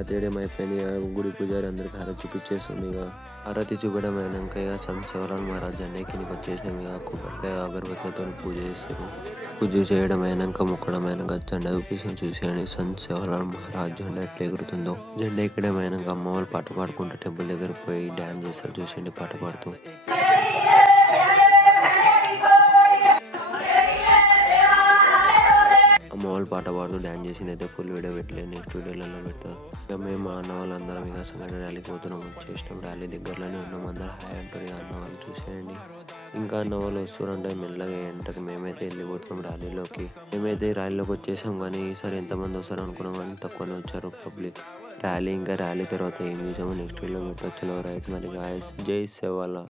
హారతి వేయడం అయిపోయింది. గుడి పూజారి అందరికి హారతి చూపించేస్తుంది. హారతి చూపడం అయినాక సంత్ సేవాలాల్ మహారాజ్ జెండా కిందకి వచ్చేసినాం. కొబ్బరికాయ అగరబత్తులతో పూజ చేస్తారు. పూజ చేయడం అయినాక మొక్కడం అయినాక జెండా చూపిస్తాం. చూసేయండి సంత్ సేవాలాల్ మహారాజ్ జెండా ఎట్లా ఎగురుతుందో. జెండా ఎక్కడం అయినాక అమ్మ వాళ్ళు పాట పాడుకుంటూ టెంపుల్ దగ్గర పోయి డాన్స్ చేస్తారు. చూసేయండి పాట పాడుతూ. అమ్మ వాళ్ళు పాట పాడుతూ డ్యాన్స్ చేసింది అయితే ఫుల్ వీడియో పెట్టలేదు. నెక్స్ట్ వీడియోలలో పెడతారు. ఇక మేము మా అన్న వాళ్ళందరం ఇక సంఘటన ర్యాలీకి పోతున్నాం. చేసినాం ర్యాలీ దగ్గరలోనే ఉన్నాం. అందరూ హాయ్ అంటారు. ఇక అన్న వాళ్ళు చూసేయండి. ఇంకా అన్న వాళ్ళు వస్తారంటే మెల్లగా ఎంటకు మేమైతే వెళ్ళిపోతున్నాం ర్యాలీలోకి. మేమైతే ర్యాలీలోకి వచ్చేసాం. కానీ ఈసారి ఎంతమంది వస్తారు అనుకున్నాం కానీ తక్కువనే వచ్చారు పబ్లిక్. ర్యాలీ తర్వాత ఏం చేసామో నెక్స్ట్ వీడియో పెట్టవచ్చు. రైట్ మరి గాయస్, జై సేవాలాల్.